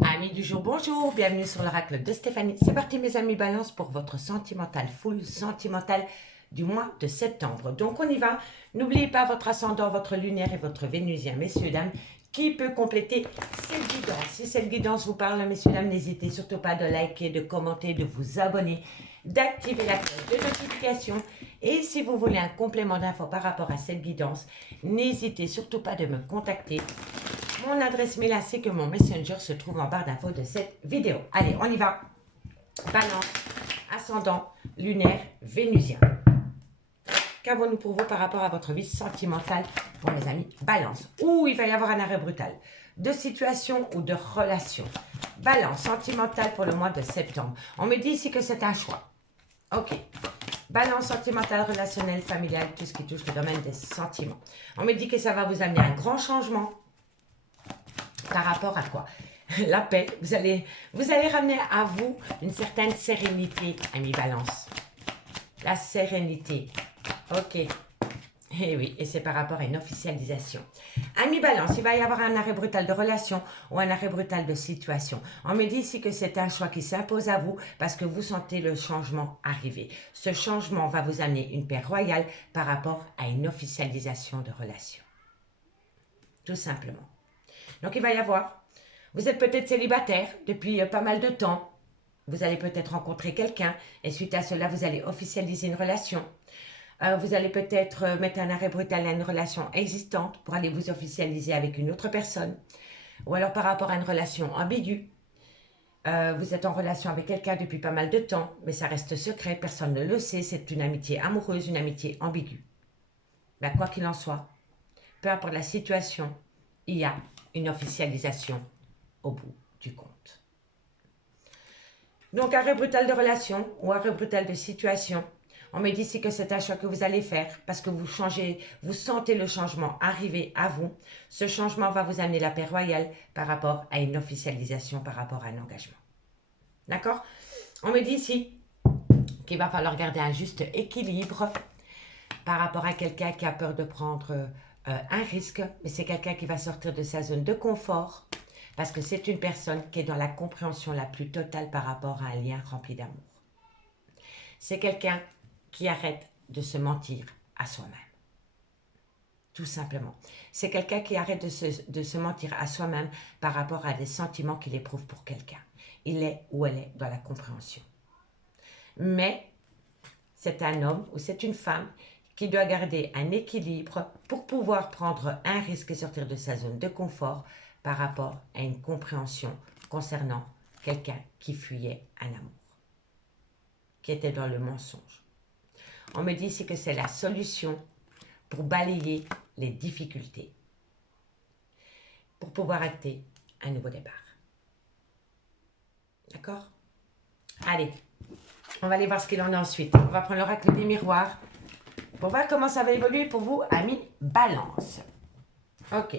Amis du jour, bonjour, bienvenue sur l'oracle de Stéphanie. C'est parti mes amis balance pour votre sentimental, full sentimental du mois de septembre. Donc on y va, n'oubliez pas votre ascendant, votre lunaire et votre vénusien, messieurs, dames, qui peut compléter cette guidance. Si cette guidance vous parle, messieurs, dames, n'hésitez surtout pas de liker, de commenter, de vous abonner, d'activer la cloche de notification. Et si vous voulez un complément d'infos par rapport à cette guidance, n'hésitez surtout pas de me contacter. Mon adresse mail ainsi que mon messenger se trouve en barre d'infos de cette vidéo. Allez, on y va. Balance, ascendant, lunaire, vénusien. Qu'avons-nous pour vous par rapport à votre vie sentimentale pour mes amis Balance. Ouh, il va y avoir un arrêt brutal de situation ou de relation. Balance, sentimentale pour le mois de septembre. On me dit ici que c'est un choix. Ok. Balance sentimentale, relationnelle, familiale, tout ce qui touche le domaine des sentiments. On me dit que ça va vous amener un grand changement. Par rapport à quoi? La paix. Vous allez ramener à vous une certaine sérénité, ami Balance. La sérénité. Ok. Et oui, et c'est par rapport à une officialisation. Ami Balance, il va y avoir un arrêt brutal de relation ou un arrêt brutal de situation. On me dit ici que c'est un choix qui s'impose à vous parce que vous sentez le changement arriver. Ce changement va vous amener une paix royale par rapport à une officialisation de relation. Tout simplement. Donc, il va y avoir, vous êtes peut-être célibataire depuis pas mal de temps. Vous allez peut-être rencontrer quelqu'un et suite à cela, vous allez officialiser une relation. Vous allez peut-être mettre un arrêt brutal à une relation existante pour aller vous officialiser avec une autre personne. Ou alors par rapport à une relation ambiguë. Vous êtes en relation avec quelqu'un depuis pas mal de temps, mais ça reste secret, personne ne le sait. C'est une amitié amoureuse, une amitié ambiguë. Ben, quoi qu'il en soit, peu importe la situation, il y a une officialisation au bout du compte. Donc, arrêt brutal de relation ou arrêt brutal de situation. On me dit ici que c'est un choix que vous allez faire parce que vous changez, vous sentez le changement arriver à vous. Ce changement va vous amener la paix royale par rapport à une officialisation, par rapport à un engagement. D'accord? On me dit ici qu'il va falloir garder un juste équilibre par rapport à quelqu'un qui a peur de prendre un risque, mais c'est quelqu'un qui va sortir de sa zone de confort parce que c'est une personne qui est dans la compréhension la plus totale par rapport à un lien rempli d'amour. C'est quelqu'un qui arrête de se mentir à soi-même. Tout simplement. C'est quelqu'un qui arrête de se mentir à soi-même par rapport à des sentiments qu'il éprouve pour quelqu'un. Il est ou elle est dans la compréhension. Mais c'est un homme ou c'est une femme qui doit garder un équilibre pour pouvoir prendre un risque et sortir de sa zone de confort par rapport à une compréhension concernant quelqu'un qui fuyait un amour, qui était dans le mensonge. On me dit ici que c'est la solution pour balayer les difficultés, pour pouvoir acter un nouveau départ. D'accord? Allez, on va aller voir ce qu'il en est ensuite. On va prendre l'oracle des miroirs pour voir comment ça va évoluer pour vous, amis Balance. Ok.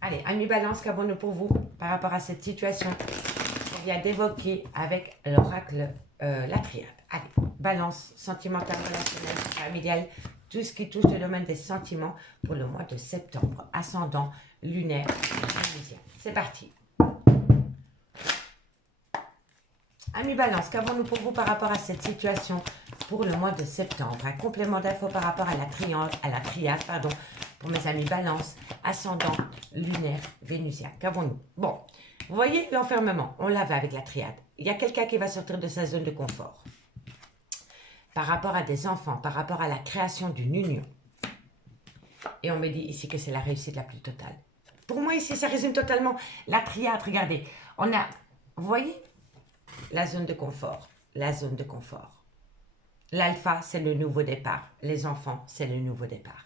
Allez, amis Balance, qu'avons-nous pour vous par rapport à cette situation qu'on vient d'évoquer avec l'oracle, la triade? Allez, Balance, sentimental, relationnel, familial, tout ce qui touche le domaine des sentiments pour le mois de septembre. Ascendant, lunaire, vénusien. C'est parti. Amis Balance, qu'avons-nous pour vous par rapport à cette situation pour le mois de septembre? Un complément d'infos par rapport à la triade, pour mes amis Balance, ascendant, lunaire, vénusien. Qu'avons-nous? Bon, vous voyez l'enfermement, on l'avait avec la triade. Il y a quelqu'un qui va sortir de sa zone de confort. Par rapport à des enfants, par rapport à la création d'une union. Et on me dit ici que c'est la réussite la plus totale. Pour moi ici, ça résume totalement la triade. Regardez, on a, vous voyez, la zone de confort, la zone de confort. L'alpha, c'est le nouveau départ. Les enfants, c'est le nouveau départ.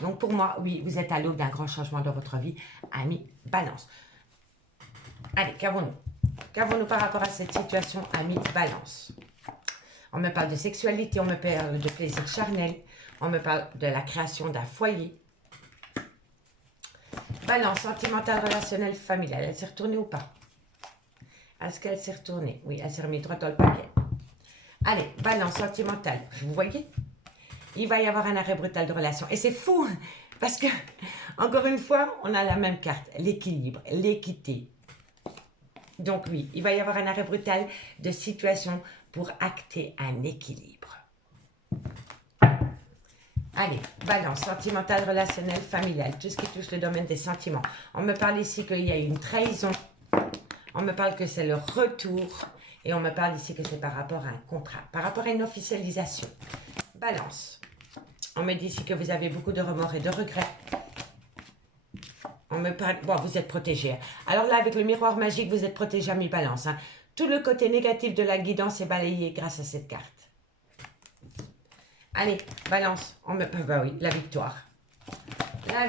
Donc pour moi, oui, vous êtes à l'aube d'un grand changement dans votre vie, amis Balance. Allez, qu'avons-nous? Qu'avons-nous par rapport à cette situation, amis Balance? On me parle de sexualité, on me parle de plaisir charnel, on me parle de la création d'un foyer. Balance, sentimentale, relationnelle, familiale. Elle s'est retournée ou pas? Est-ce qu'elle s'est retournée? Oui, elle s'est remise droit dans le paquet. Allez, Balance, sentimentale. Vous voyez? Il va y avoir un arrêt brutal de relation. Et c'est fou, parce que, encore une fois, on a la même carte. L'équilibre, l'équité. Donc oui, il va y avoir un arrêt brutal de situation pour acter un équilibre. Allez, balance, sentimentale, relationnelle, familiale, tout ce qui touche le domaine des sentiments. On me parle ici qu'il y a une trahison. On me parle que c'est le retour. Et on me parle ici que c'est par rapport à un contrat, par rapport à une officialisation. Balance. On me dit ici que vous avez beaucoup de remords et de regrets. On me parle... Bon, vous êtes protégé. Alors là, avec le miroir magique, vous êtes protégé à mi-balance. Hein. Tout le côté négatif de la guidance est balayé grâce à cette carte. Allez, balance. On me... Bah oui, la victoire. La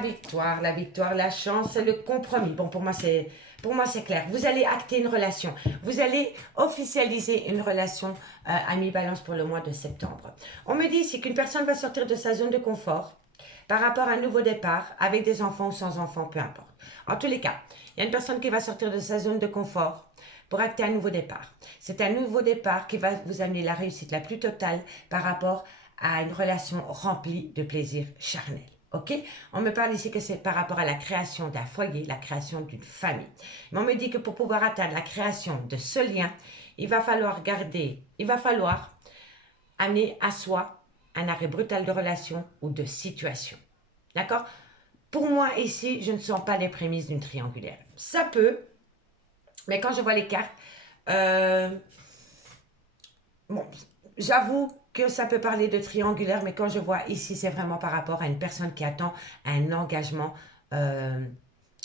victoire, la chance, c'est le compromis. Bon, pour moi, c'est clair. Vous allez acter une relation. Vous allez officialiser une relation à mi-balance pour le mois de septembre. On me dit ici qu'une personne va sortir de sa zone de confort par rapport à un nouveau départ, avec des enfants ou sans enfants, peu importe. En tous les cas, il y a une personne qui va sortir de sa zone de confort pour acter un nouveau départ. C'est un nouveau départ qui va vous amener la réussite la plus totale par rapport à une relation remplie de plaisir charnel. Ok? On me parle ici que c'est par rapport à la création d'un foyer, la création d'une famille. Mais on me dit que pour pouvoir atteindre la création de ce lien, il va falloir amener à soi un arrêt brutal de relation ou de situation. D'accord? Pour moi, ici, je ne sens pas les prémices d'une triangulaire. Ça peut, mais quand je vois les cartes, bon, j'avoue que ça peut parler de triangulaire, mais quand je vois ici, c'est vraiment par rapport à une personne qui attend un engagement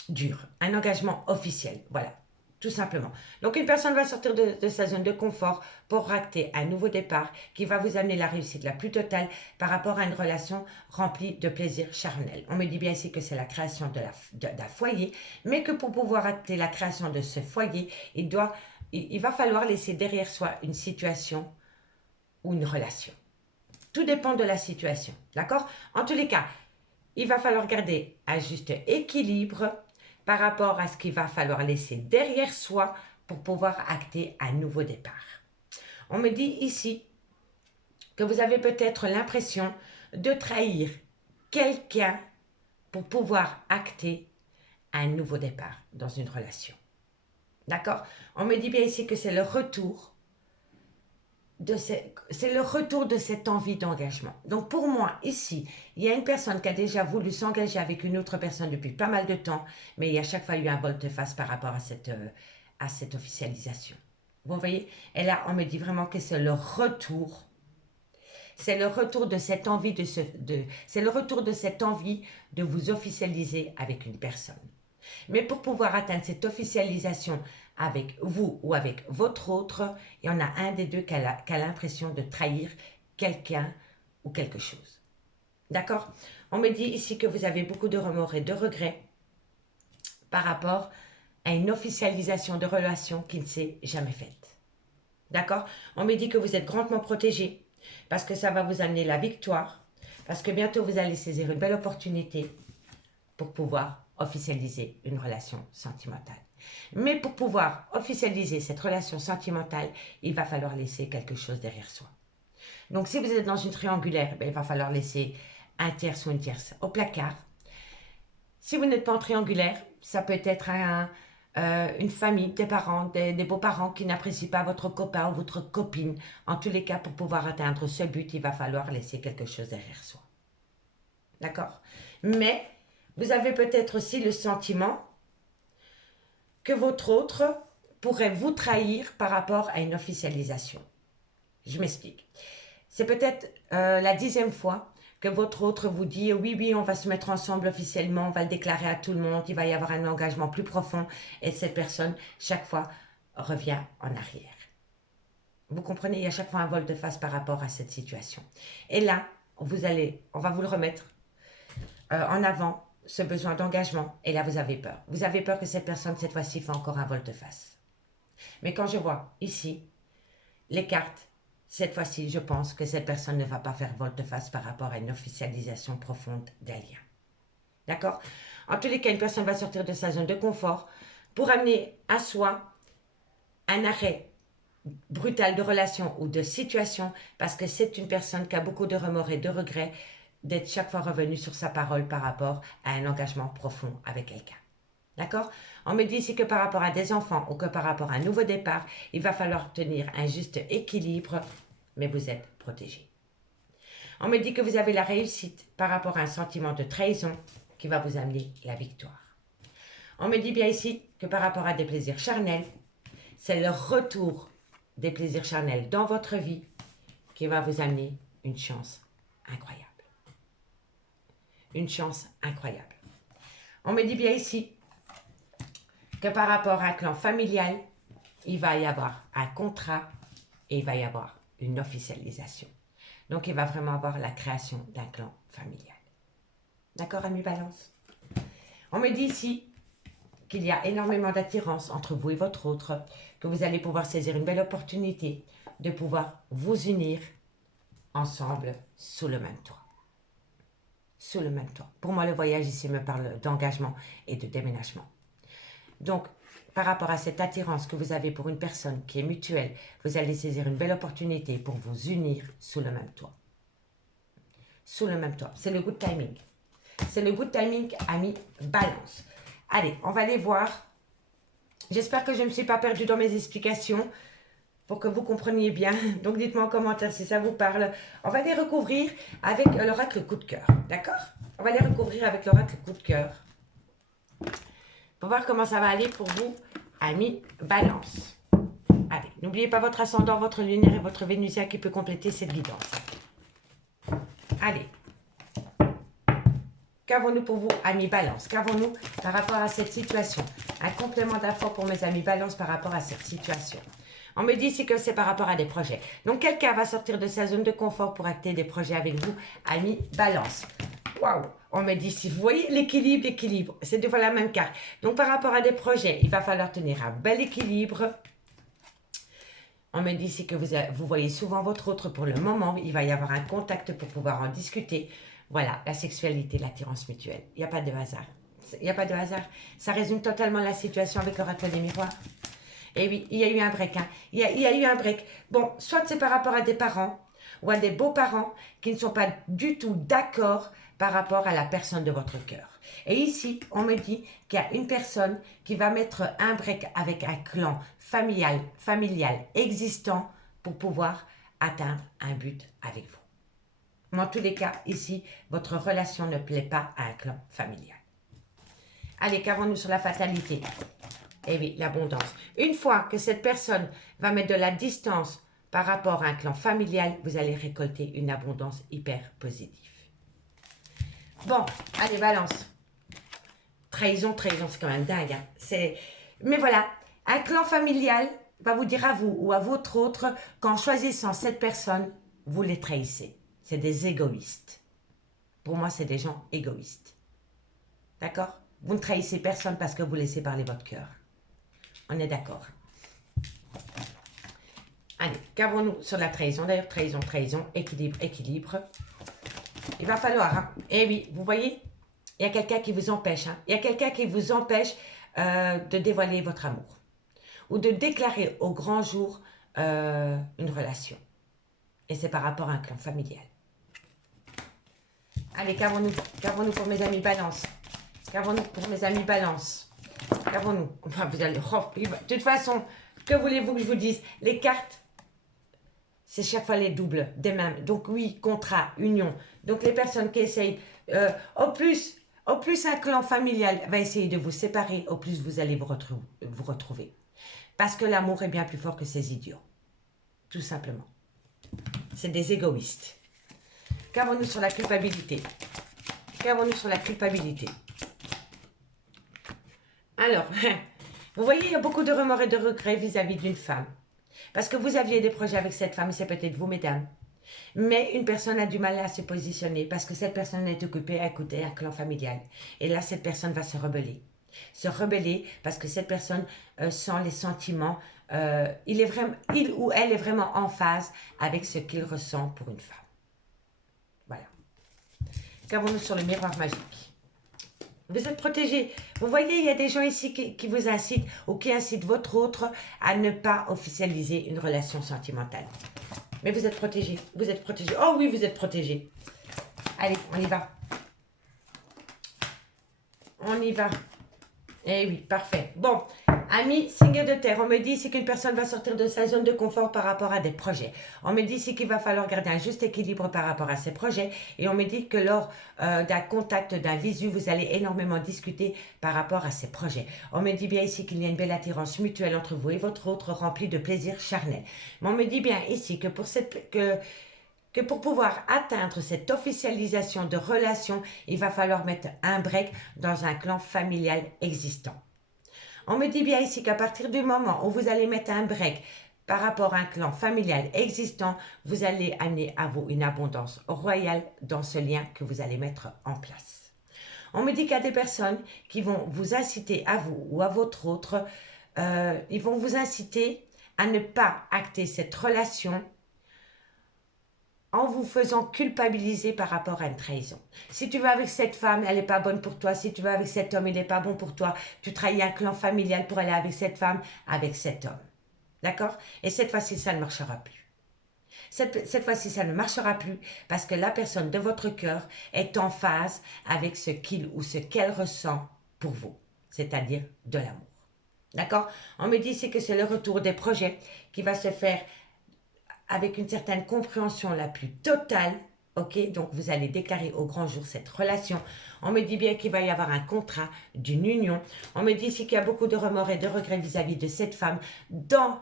dur, un engagement officiel, voilà, tout simplement. Donc, une personne va sortir de sa zone de confort pour acter un nouveau départ qui va vous amener la réussite la plus totale par rapport à une relation remplie de plaisir charnel. On me dit bien ici que c'est la création d'un foyer, mais que pour pouvoir acter la création de ce foyer, il va falloir laisser derrière soi une situation ou une relation. Tout dépend de la situation, d'accord? En tous les cas, il va falloir garder un juste équilibre par rapport à ce qu'il va falloir laisser derrière soi pour pouvoir acter un nouveau départ. On me dit ici que vous avez peut-être l'impression de trahir quelqu'un pour pouvoir acter un nouveau départ dans une relation. D'accord? On me dit bien ici que c'est le retour c'est le retour de cette envie d'engagement. Donc pour moi, ici, il y a une personne qui a déjà voulu s'engager avec une autre personne depuis pas mal de temps, mais il y a chaque fois eu un volte-face par rapport à cette officialisation. Vous voyez? Et là, on me dit vraiment que c'est le retour. C'est le retour de cette envie c'est le retour de cette envie de vous officialiser avec une personne. Mais pour pouvoir atteindre cette officialisation avec vous ou avec votre autre, il y en a un des deux qui a l'impression de trahir quelqu'un ou quelque chose. D'accord? On me dit ici que vous avez beaucoup de remords et de regrets par rapport à une officialisation de relation qui ne s'est jamais faite. D'accord? On me dit que vous êtes grandement protégé parce que ça va vous amener la victoire, parce que bientôt vous allez saisir une belle opportunité pour pouvoir officialiser une relation sentimentale. Mais pour pouvoir officialiser cette relation sentimentale, il va falloir laisser quelque chose derrière soi. Donc si vous êtes dans une triangulaire, il va falloir laisser un tierce ou une tierce au placard. Si vous n'êtes pas en triangulaire, ça peut être une famille, des parents, des beaux-parents qui n'apprécient pas votre copain ou votre copine. En tous les cas, pour pouvoir atteindre ce but, il va falloir laisser quelque chose derrière soi. D'accord? Mais vous avez peut-être aussi le sentiment que votre autre pourrait vous trahir par rapport à une officialisation. Je m'explique. C'est peut-être la 10e fois que votre autre vous dit « Oui, oui, on va se mettre ensemble officiellement, on va le déclarer à tout le monde, il va y avoir un engagement plus profond. » Et cette personne, chaque fois, revient en arrière. Vous comprenez, il y a chaque fois un volte-face par rapport à cette situation. Et là, on va vous le remettre en avant, ce besoin d'engagement, et là vous avez peur. Vous avez peur que cette personne, cette fois-ci, fasse encore un volte-face. Mais quand je vois ici les cartes, cette fois-ci, je pense que cette personne ne va pas faire volte-face par rapport à une officialisation profonde d'un lien. D'accord? En tous les cas, une personne va sortir de sa zone de confort pour amener à soi un arrêt brutal de relation ou de situation, parce que c'est une personne qui a beaucoup de remords et de regrets d'être chaque fois revenue sur sa parole par rapport à un engagement profond avec quelqu'un. D'accord? On me dit ici que par rapport à des enfants ou que par rapport à un nouveau départ, il va falloir tenir un juste équilibre, mais vous êtes protégé. On me dit que vous avez la réussite par rapport à un sentiment de trahison qui va vous amener la victoire. On me dit bien ici que par rapport à des plaisirs charnels, c'est le retour des plaisirs charnels dans votre vie qui va vous amener une chance incroyable. Une chance incroyable. On me dit bien ici que par rapport à un clan familial, il va y avoir un contrat et il va y avoir une officialisation. Donc, il va vraiment avoir la création d'un clan familial. D'accord, amis Balance? On me dit ici qu'il y a énormément d'attirance entre vous et votre autre, que vous allez pouvoir saisir une belle opportunité de pouvoir vous unir ensemble sous le même toit. Sous le même toit. Pour moi, le voyage ici me parle d'engagement et de déménagement. Donc, par rapport à cette attirance que vous avez pour une personne qui est mutuelle, vous allez saisir une belle opportunité pour vous unir sous le même toit. Sous le même toit. C'est le good timing. C'est le good timing, amis Balance. Allez, on va aller voir. J'espère que je ne me suis pas perdue dans mes explications pour que vous compreniez bien. Donc, dites-moi en commentaire si ça vous parle. On va les recouvrir avec l'oracle coup de cœur. D'accord? On va les recouvrir avec l'oracle coup de cœur. Pour voir comment ça va aller pour vous, amis Balance. Allez, n'oubliez pas votre ascendant, votre lunaire et votre vénusien qui peut compléter cette guidance. Allez. Qu'avons-nous pour vous, amis Balance? Qu'avons-nous par rapport à cette situation? Un complément d'infos pour mes amis Balance par rapport à cette situation. On me dit ici que c'est par rapport à des projets. Donc, quelqu'un va sortir de sa zone de confort pour acter des projets avec vous, amis Balance. Waouh! On me dit ici, vous voyez l'équilibre, l'équilibre. C'est deux fois la même carte. Donc, par rapport à des projets, il va falloir tenir un bel équilibre. On me dit ici que vous voyez souvent votre autre pour le moment. Il va y avoir un contact pour pouvoir en discuter. Voilà, la sexualité, l'attirance mutuelle. Il n'y a pas de hasard. Il n'y a pas de hasard. Ça résume totalement la situation avec l'oracle des miroirs. Et oui, il y a eu un break. Hein. Il y a eu un break. Bon, soit c'est par rapport à des parents ou à des beaux-parents qui ne sont pas du tout d'accord par rapport à la personne de votre cœur. Et ici, on me dit qu'il y a une personne qui va mettre un break avec un clan familial existant pour pouvoir atteindre un but avec vous. Mais en tous les cas, ici, votre relation ne plaît pas à un clan familial. Allez, qu'avons-nous sur la fatalité? Eh oui, l'abondance. Une fois que cette personne va mettre de la distance par rapport à un clan familial, vous allez récolter une abondance hyper positive. Bon, allez, Balance. Trahison, c'est quand même dingue. Hein. Mais voilà, un clan familial va vous dire à vous ou à votre autre qu'en choisissant cette personne, vous les trahissez. C'est des égoïstes. Pour moi, c'est des gens égoïstes. D'accord? Vous ne trahissez personne parce que vous laissez parler votre cœur. On est d'accord. Allez, qu'avons-nous sur la trahison? D'ailleurs, trahison, équilibre. Il va falloir, hein. Eh oui, vous voyez, il y a quelqu'un qui vous empêche. Hein. Il y a quelqu'un qui vous empêche de dévoiler votre amour. Ou de déclarer au grand jour une relation. Et c'est par rapport à un clan familial. Allez, qu'avons-nous pour mes amis Balance? Qu'avons-nous pour mes amis Balance? Qu'avons-nous? Enfin, vous allez... Oh, de toute façon, que voulez-vous que je vous dise? Les cartes, c'est chaque fois les doubles des mêmes. Donc oui, contrat, union. Donc les personnes qui essayent... au plus un clan familial va essayer de vous séparer, au plus vous allez vous retrouver. Parce que l'amour est bien plus fort que ces idiots. Tout simplement. C'est des égoïstes. Qu'avons-nous sur la culpabilité? Qu'avons-nous sur la culpabilité? Alors, vous voyez, il y a beaucoup de remords et de regrets vis-à-vis d'une femme. Parce que vous aviez des projets avec cette femme, et c'est peut-être vous, mesdames. Mais une personne a du mal à se positionner parce que cette personne est occupée à écouter un clan familial. Et là, cette personne va se rebeller. Se rebeller parce que cette personne sent les sentiments. Il ou elle est vraiment en phase avec ce qu'il ressent pour une femme. Voilà. Qu'avons-nous sur le miroir magique? Vous êtes protégés. Vous voyez, il y a des gens ici qui vous incitent ou qui incitent votre autre à ne pas officialiser une relation sentimentale. Mais vous êtes protégés. Vous êtes protégés. Oh oui, vous êtes protégés. Allez, on y va. On y va. Eh oui, parfait. Bon, ami, signe de terre, on me dit ici qu'une personne va sortir de sa zone de confort par rapport à des projets. On me dit ici qu'il va falloir garder un juste équilibre par rapport à ces projets. Et on me dit que lors d'un contact, d'un visu, vous allez énormément discuter par rapport à ces projets. On me dit bien ici qu'il y a une belle attirance mutuelle entre vous et votre autre, remplie de plaisir charnel. Mais on me dit bien ici que pour pouvoir atteindre cette officialisation de relation, il va falloir mettre un break dans un clan familial existant. On me dit bien ici qu'à partir du moment où vous allez mettre un break par rapport à un clan familial existant, vous allez amener à vous une abondance royale dans ce lien que vous allez mettre en place. On me dit qu'il y a des personnes qui vont vous inciter à vous ou à votre autre, ils vont vous inciter à ne pas acter cette relation en vous faisant culpabiliser par rapport à une trahison. Si tu vas avec cette femme, elle n'est pas bonne pour toi. Si tu vas avec cet homme, il n'est pas bon pour toi. Tu trahis un clan familial pour aller avec cette femme, avec cet homme. D'accord? Et cette fois-ci, ça ne marchera plus. Cette fois-ci, ça ne marchera plus parce que la personne de votre cœur est en phase avec ce qu'il ou ce qu'elle ressent pour vous, c'est-à-dire de l'amour. D'accord? On me dit ici que c'est le retour des projets qui va se faire avec une certaine compréhension la plus totale, ok? Donc, vous allez déclarer au grand jour cette relation. On me dit bien qu'il va y avoir un contrat d'une union. On me dit ici qu'il y a beaucoup de remords et de regrets vis-à-vis de cette femme dans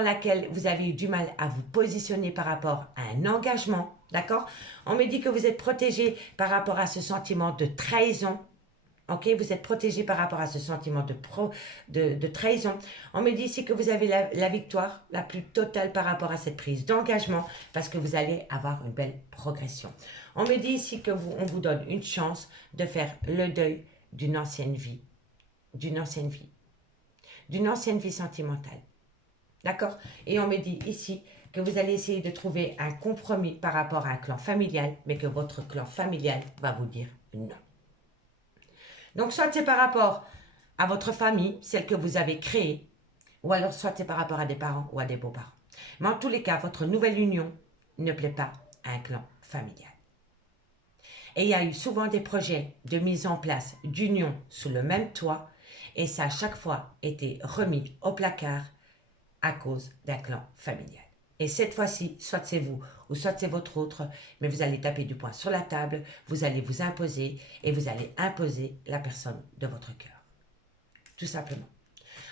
laquelle vous avez eu du mal à vous positionner par rapport à un engagement, d'accord? On me dit que vous êtes protégé par rapport à ce sentiment de trahison. Ok, vous êtes protégé par rapport à ce sentiment de trahison. On me dit ici que vous avez la victoire la plus totale par rapport à cette prise d'engagement parce que vous allez avoir une belle progression. On me dit ici que on vous donne une chance de faire le deuil d'une ancienne vie, d'une ancienne vie sentimentale. D'accord? Et on me dit ici que vous allez essayer de trouver un compromis par rapport à un clan familial, mais que votre clan familial va vous dire non. Donc, soit c'est par rapport à votre famille, celle que vous avez créée, ou alors soit c'est par rapport à des parents ou à des beaux-parents. Mais en tous les cas, votre nouvelle union ne plaît pas à un clan familial. Et il y a eu souvent des projets de mise en place d'union sous le même toit, et ça a chaque fois été remis au placard à cause d'un clan familial. Et cette fois-ci, soit c'est vous ou soit c'est votre autre, mais vous allez taper du poing sur la table, vous allez vous imposer et vous allez imposer la personne de votre cœur. Tout simplement.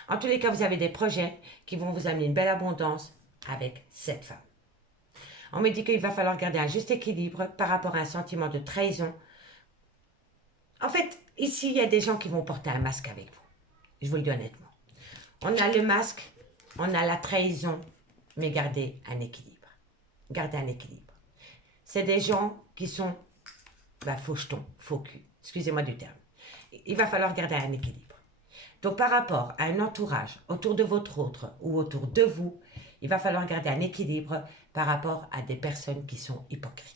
En tous les cas, vous avez des projets qui vont vous amener une belle abondance avec cette femme. On me dit qu'il va falloir garder un juste équilibre par rapport à un sentiment de trahison. En fait, ici, il y a des gens qui vont porter un masque avec vous. Je vous le dis honnêtement. On a le masque, on a la trahison, mais gardez un équilibre. Gardez un équilibre. C'est des gens qui sont faux jetons, faux cul. Excusez-moi du terme. Il va falloir garder un équilibre. Donc, par rapport à un entourage autour de votre autre ou autour de vous, il va falloir garder un équilibre par rapport à des personnes qui sont hypocrites.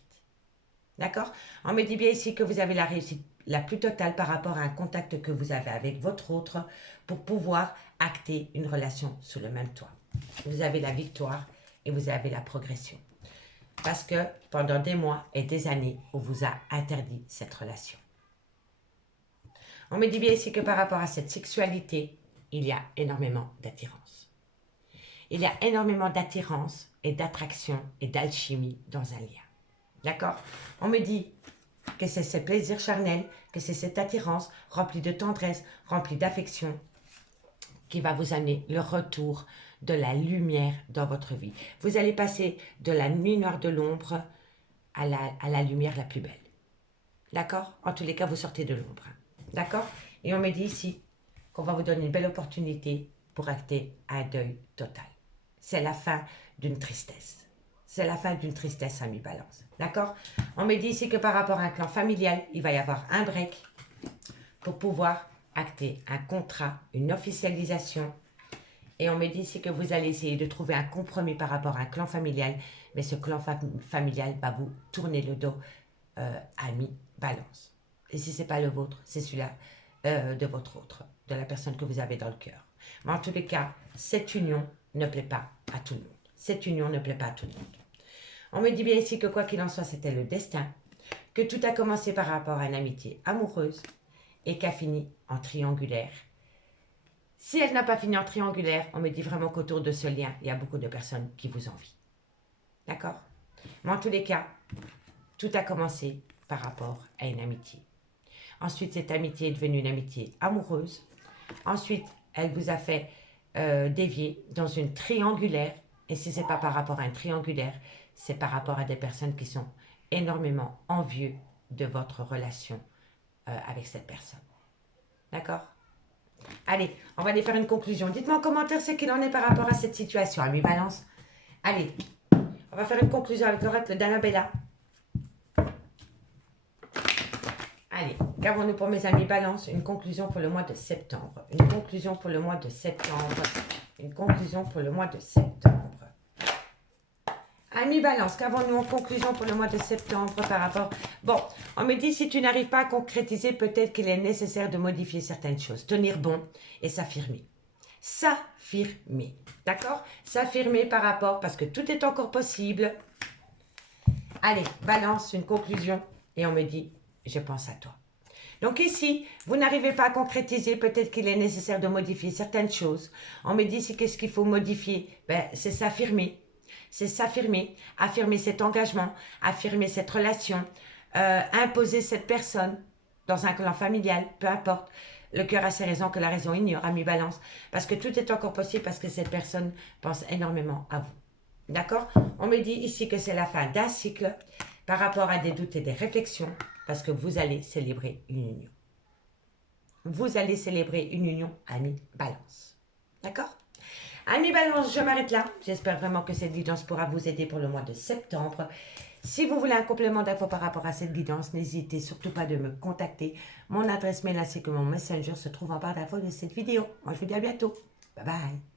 D'accord? On me dit bien ici que vous avez la réussite la plus totale par rapport à un contact que vous avez avec votre autre pour pouvoir acter une relation sous le même toit. Vous avez la victoire et vous avez la progression. Parce que pendant des mois et des années, on vous a interdit cette relation. On me dit bien ici que par rapport à cette sexualité, il y a énormément d'attirance. Il y a énormément d'attirance et d'attraction et d'alchimie dans un lien. D'accord? On me dit que c'est ce plaisir charnel, que c'est cette attirance remplie de tendresse, remplie d'affection, qui va vous amener le retour de la lumière dans votre vie. Vous allez passer de la nuit noire de l'ombre à la lumière la plus belle. D'accord? En tous les cas, vous sortez de l'ombre. D'accord? Et on me dit ici qu'on va vous donner une belle opportunité pour acter un deuil total. C'est la fin d'une tristesse. C'est la fin d'une tristesse à mi-balance. D'accord? On me dit ici que par rapport à un clan familial, il va y avoir un break pour pouvoir acter un contrat, une officialisation. Et on me dit ici que vous allez essayer de trouver un compromis par rapport à un clan familial, mais ce clan familial va vous tourner le dos à mi-balance. Et si ce n'est pas le vôtre, c'est celui-là de votre autre, de la personne que vous avez dans le cœur. Mais en tous les cas, cette union ne plaît pas à tout le monde. Cette union ne plaît pas à tout le monde. On me dit bien ici que quoi qu'il en soit, c'était le destin, que tout a commencé par rapport à une amitié amoureuse et qu'a fini en triangulaire Si elle n'a pas fini en triangulaire, on me dit vraiment qu'autour de ce lien, il y a beaucoup de personnes qui vous envient. D'accord? Mais en tous les cas, tout a commencé par rapport à une amitié. Ensuite, cette amitié est devenue une amitié amoureuse. Ensuite, elle vous a fait dévier dans une triangulaire. Et si ce n'est pas par rapport à un triangulaire, c'est par rapport à des personnes qui sont énormément envieux de votre relation avec cette personne. D'accord? Allez, on va aller faire une conclusion. Dites-moi en commentaire ce qu'il en est par rapport à cette situation, ami Balance. Allez, on va faire une conclusion avec l'oracle d'Annabella. Allez, qu'avons-nous pour mes amis Balance? Une conclusion pour le mois de septembre. Une conclusion pour le mois de septembre. Une conclusion pour le mois de septembre. Amis Balance, qu'avons-nous en conclusion pour le mois de septembre par rapport... Bon, on me dit si tu n'arrives pas à concrétiser, peut-être qu'il est nécessaire de modifier certaines choses. Tenir bon et s'affirmer. S'affirmer, d'accord? S'affirmer par rapport, parce que tout est encore possible. Allez, Balance, une conclusion. Et on me dit, je pense à toi. Donc ici, vous n'arrivez pas à concrétiser, peut-être qu'il est nécessaire de modifier certaines choses. On me dit, si qu'est-ce qu'il faut modifier? Ben, c'est s'affirmer. C'est s'affirmer, affirmer cet engagement, affirmer cette relation, imposer cette personne dans un clan familial, peu importe. Le cœur a ses raisons que la raison ignore, ami Balance, parce que tout est encore possible, parce que cette personne pense énormément à vous. D'accord? On me dit ici que c'est la fin d'un cycle par rapport à des doutes et des réflexions, parce que vous allez célébrer une union. Vous allez célébrer une union, ami Balance. D'accord? Amis Balance, je m'arrête là. J'espère vraiment que cette guidance pourra vous aider pour le mois de septembre. Si vous voulez un complément d'infos par rapport à cette guidance, n'hésitez surtout pas de me contacter. Mon adresse mail ainsi que mon messenger se trouve en barre d'infos de cette vidéo. Moi, je vous dis à bientôt. Bye bye.